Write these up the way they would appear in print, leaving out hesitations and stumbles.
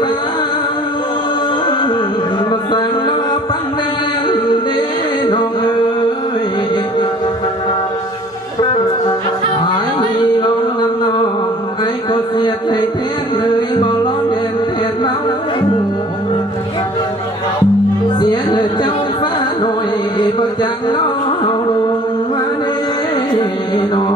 ฟังมาสั่งรอปันแดนเด้น้องเอ๋ยไอ้ลงน้ำน้องไอ้ก็เสียใจแทนเลยบ่ร้องเด่นแทนเมาเสียเลยเจ้าฟ้าหน่อยบ่จังน้องลงมาเด้น้อ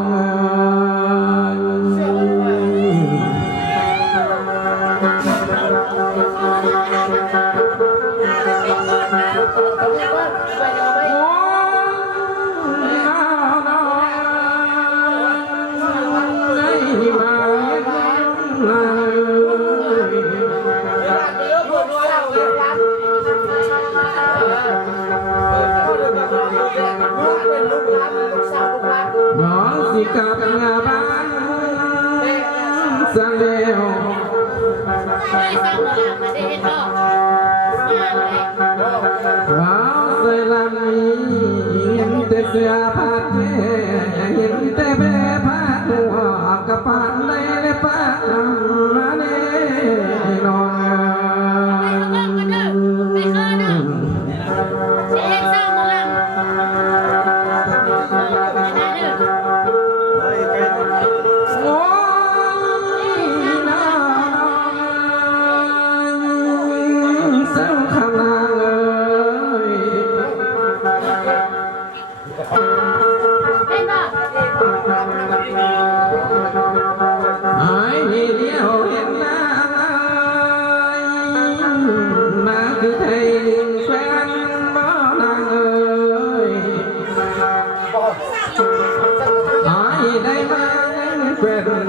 งสิกับงาบ้านสังเดียวว้าวใส่ลำนี้เห็นแต่เสื้อผ้าเท่เห็นแต่แม่ผ้าหัวกับปานในและปานมาเน่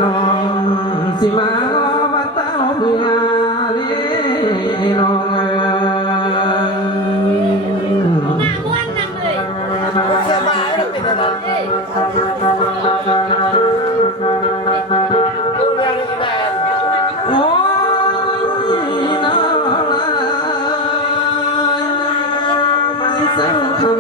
น้องสิมาว่าเต้าเบื่อเลยน้องมาม้วนนั่งเลยจะมาแล้วเป็นอะไรโอ้ยน้องลายเส้นทาง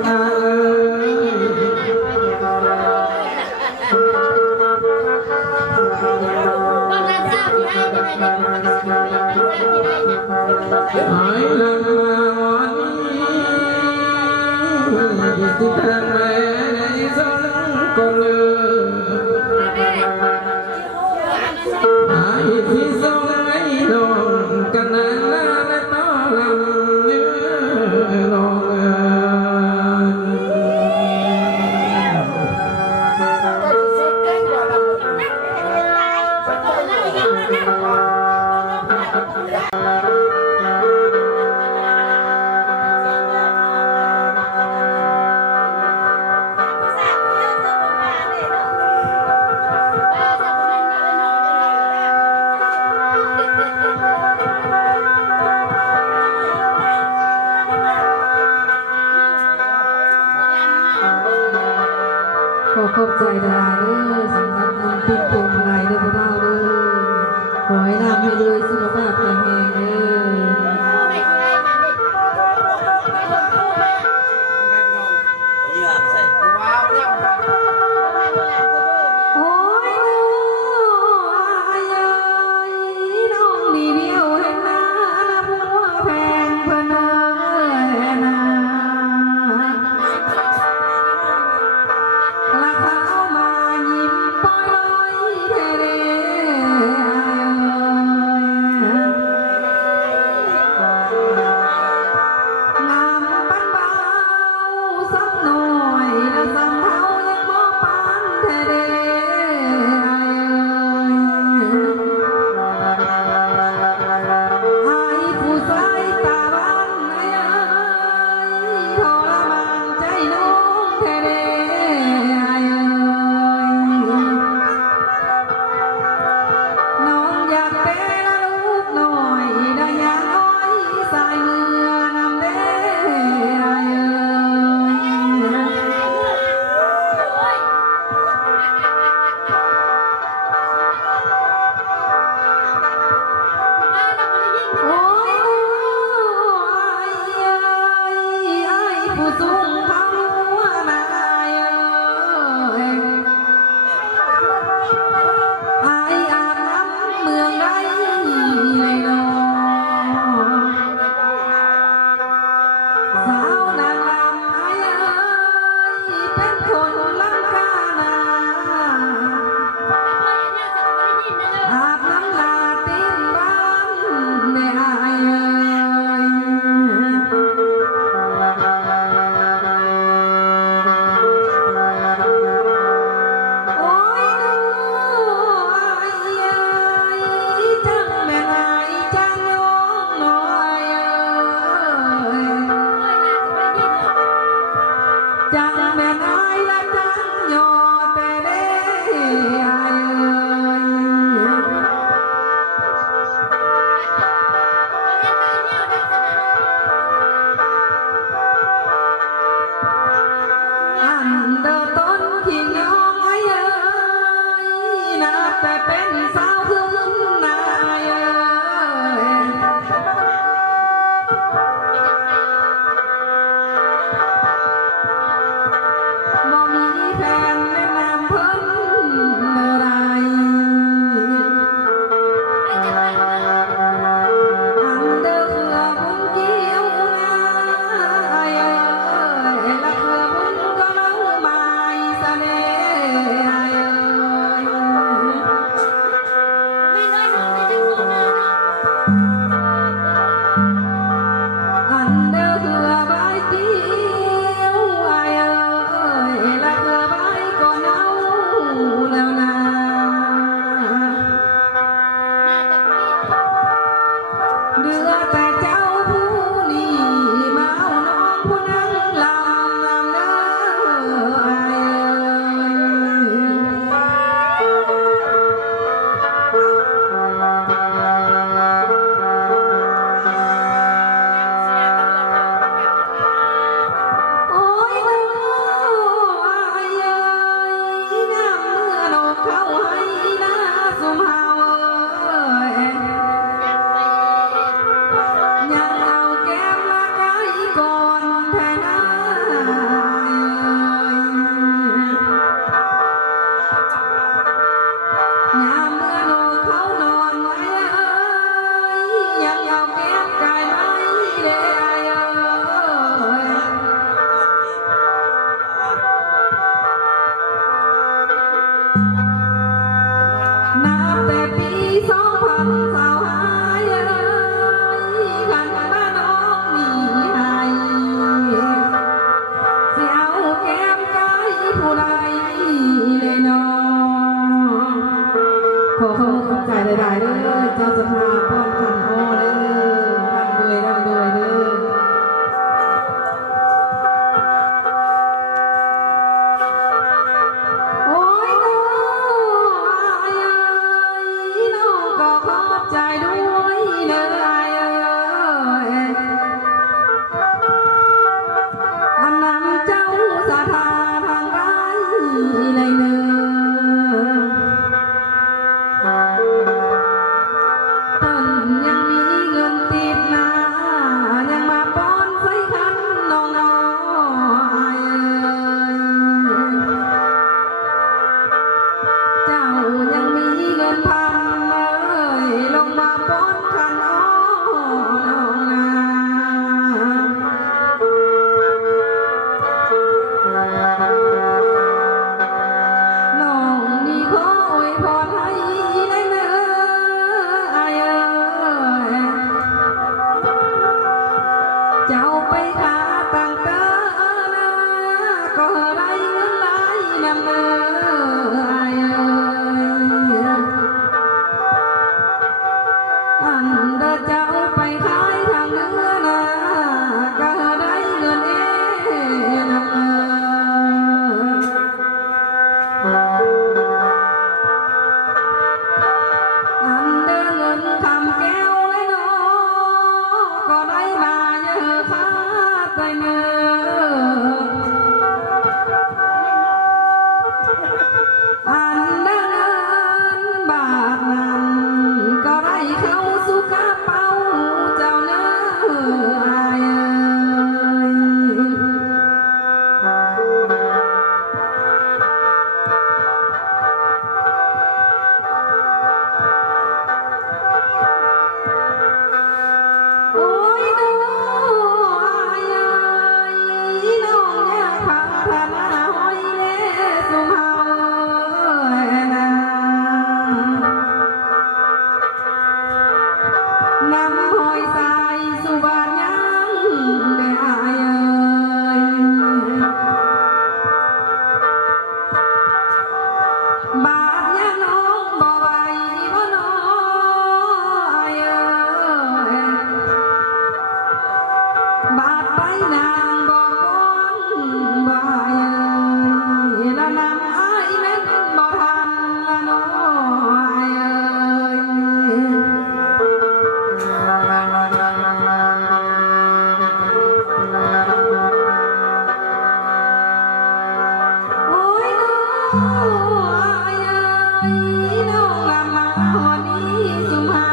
ไอ้ลังมาวันนี้ที่ทางแม่ในสนก็เลยไอ้ที่ส่งไอ้น้องกันนานและต่อลำเนื้อน้องขอบใจดาเด้อสำหรับบุญติดตัวอะไรเด้อพวกเราเด้อขอให้นำให้ด้วยสุขภาพแข็งแรงเด้อโอ้ยน้องดีเดียวเห็นหน้าผัวแพงเพิ่นนาราคาเอามายิ้มปล่อย ขอขอบใจหลายๆเด้อเจ้าสภาป้อนขันโอเด้อร่ำรวยเด้อโอ้ยน้อยน้องก็ขอบใจด้วยเด้ออันนั้นเจ้าสถาทางไรเลยเด้อยังมีเงินติดนายังมาป้อนใส่ขันน้องน้อยเจ้ายังมีเงินพันเลยลงมาป้อนขันน้องนาน้องนี่ขออวยพรให้ได้เนอเจ้าไปขาตั้งเตอนะก็ได้เงินหลายนำเนออันเด้อเจ้าไปขายทางเนื้อนะก็ได้เงินนำเนออันเด้อเงินคำแก้วเลยเนาะก็ได้มาเยอะค่าไปเนออันเด้อเงินบาทนั้นก็ได้เข้าสู่กระเป๋าเจ้าเนออายเอ้ย โอ้ยน้อยน้องอยากพาทนาหอยเลสุเฮานะนำหอยสายสุบานยังได้อายบาดยังน้องบ่ไหวบ่น้อยบาดไปนางบอกวนบ่ายละนำอ้ายแม่นบ่ทันละน้อยโอ้ยน้อยน้องละมาวันนี้สุมเฮา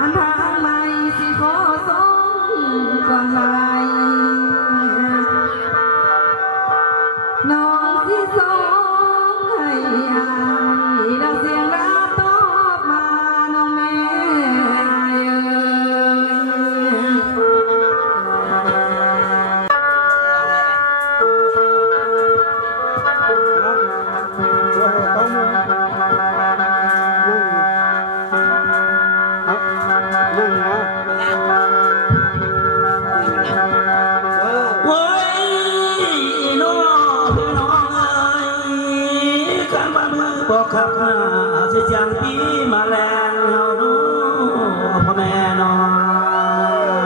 อันทางใหม่สิขอส่งก่อนไหลน้องสิส่งให้อายดาวเสียงรักตอบมาน้องแม่เอ้ย โอ้ยน้องพี่น้องเอ้ยขันว่ามือบอกขับหน้าสิจังปีมาแรงเฮาดูพ่อแม่น้อง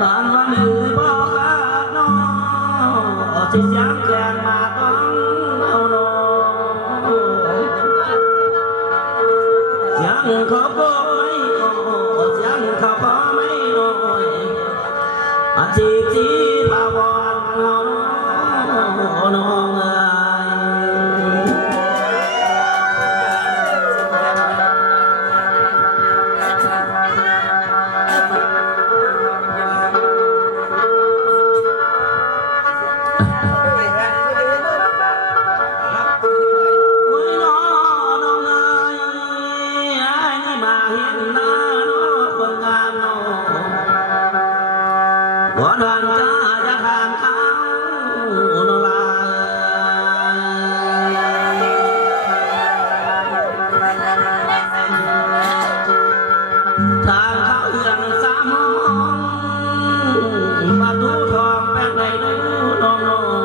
บ้านว่ามือบอกขับน้องสิจังแกงมาต้องเอาน้องยังเขาก็ไม่โอ้ยังเขาก็ไม่น้อยอาจีจีปาวอนน้องเอ้โอ้ยน้องเอ้ยไอ้นี่มาเห็นหน้าน้องคนงามน้องวอนวันจ้าจะทางเขาโนลาทางเขาเอื้อนสามห้องประตูทองแป้งในดูน้อง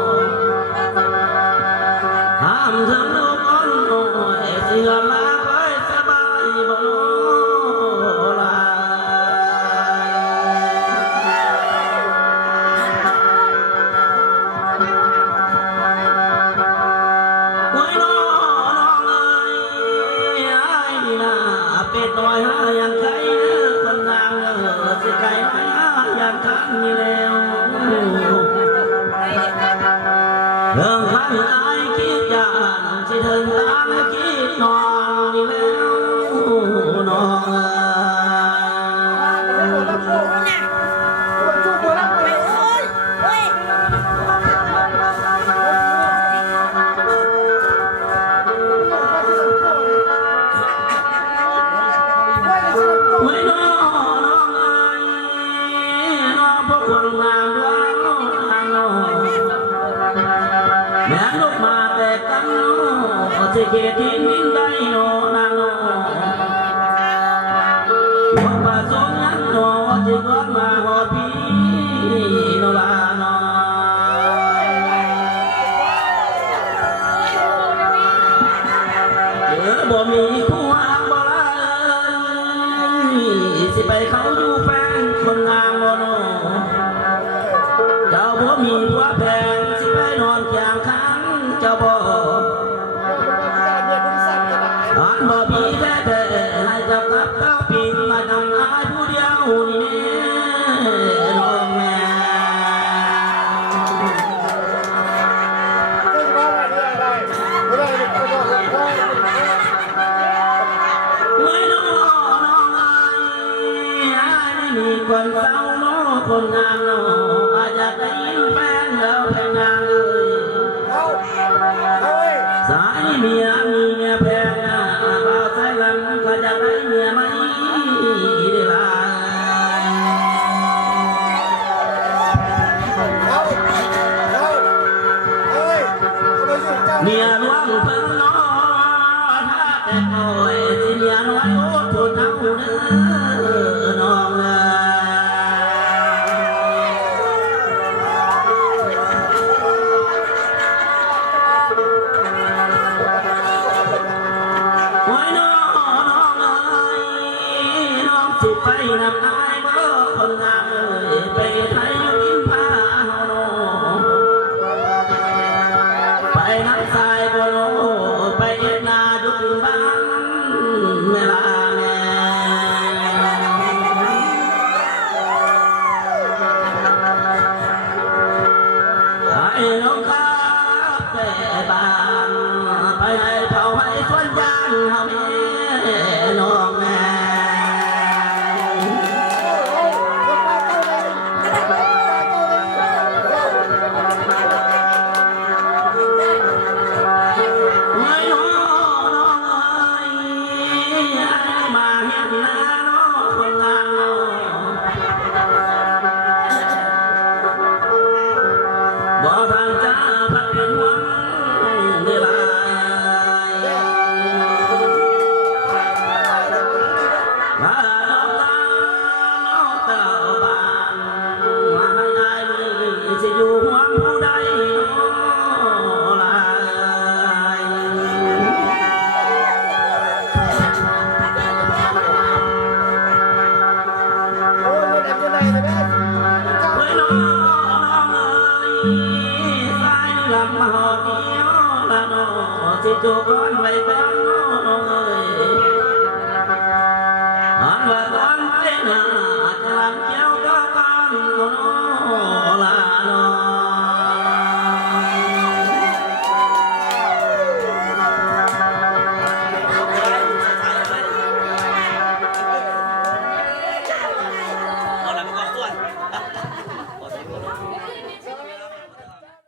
อายคิดอย่างสิเดินตามและคิดนอนนี่แล้วน้องไม่น้องเอ้ยน้องพวกคนงามด้วยทางน้องแม่ลูกมาแต่กันน้องจะเกทินดินได้น้องนางน้องว่ามาสองยันน้องจะกอดมาหอพี่น้องลาน้องบ่มีคู่รักบ่เลยสิไปเขาดูแฟนคนงามบ่น้องเจ้าบ่มีผัวแพงสิไปนอนเคียงข้างเจ้าบ่อันบ่มีแท้ๆให้เจ้ากับเจ้าปีนมาทำอายผู้เดียวนี่แน่น้องแม่ไม่น้องเอ้ยไม่มีคนเศร้าน้องคนงามน้องอาจจะได้ยินแฟนแล้วแพงงามเลยสายเมียมีเมียแพงนะบ่าวสายลำก็จะได้เมียไหมได้ล่ะเมียหลวงเพิ่นน้อถ้าแต่โอยสิเมียน้อยโอ้ทนเอาเด้อน้องเอ้โอ้ยน้องเอ้ยน้องสิไปนำอายบ่คนงามเอ้ยไปไทยกินผ้าเฮาน้องไปน้ำทรายบ่โลไปเอ็ดนาอยู่ถึงบ้านเวลาแม่ไอ้น้องข้าแต่บ้านไปให้เผาให้สวนยางเฮาแม่น้องแม่ไม่น้องเอ้ยมาเห็นหน้าน้องคนงามน้องบ่ทางจ้าพักเป็นหวังนี่ล่ะว่าน้องตาน้องเต่าบ้านว่าให้อายมีสิอยู่หวังผู้ใดน้อลาย เฮ้ยน้องเอ้ยสายลำมาหอเดียวละน้องสิจูก้อนไว้ก่อน